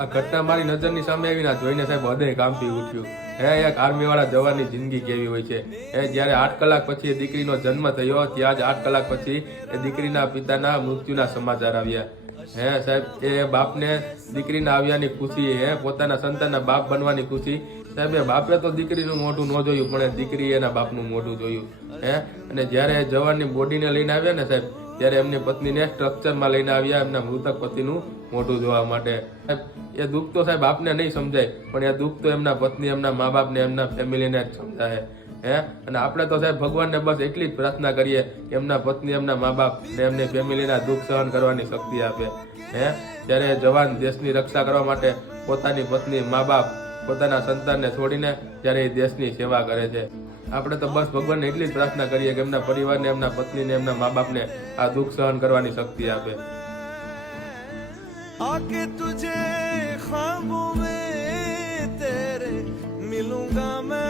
આ ઘટના મારી નજરની સામે આવીને જોઈને સાહેબ હૃદય કાંપી ઉઠ્યું. એક આર્મી વાળા જવાનની જિંદગી કેવી હોય છે. જ્યારે 8 કલાક પછી એ દીકરીનો જન્મ થયો ત્યાં જ 8 કલાક પછી એ દીકરીના પિતાના મૃત્યુના સમાચાર આવ્યા. સાહેબ એ બાપને દીકરીના આવ્યાની ખુશી, પોતાના સંતાનના બાપ બનવાની ખુશી. સાહેબ એ બાપે તો દીકરીનું મોઢું ન જોયું, પણ એ દીકરી એના બાપનું મોઢું જોયું. અને જ્યારે જવાનની બોડીને લઈને આવ્યા ને સાહેબ, ત્યારે એમની પત્નીને સ્ટ્રક્ચરમાં લઈને આવ્યા એમના મૃતક પતિનું મોઢું જોવા માટે. એ દુઃખ તો સાહેબ આપને નહીં સમજાય, પણ એ દુઃખ તો એમના પત્ની, એમના મા બાપને, એમના ફેમિલીને જ સમજાય. અને આપણે તો સાહેબ ભગવાનને બસ એટલી જ પ્રાર્થના કરીએ કે એમના પત્ની, એમના મા બાપ ને એમની ફેમિલીના દુઃખ સહન કરવાની શક્તિ આપે. ત્યારે જવાન દેશની રક્ષા કરવા માટે પોતાની પત્ની, મા બાપ, પોતાના સંતાનને છોડીને જ્યારે એ દેશની સેવા કરે છે. આપણે તો બસ ભગવાનને એટલી જ પ્રાર્થના કરીએ કે એમના પરિવારને, એમના પત્નીને, એમના મા બાપને આ દુઃખ સહન કરવાની શક્તિ આપે. आके तुझे ख्वाबों में तेरे मिलूंगा मैं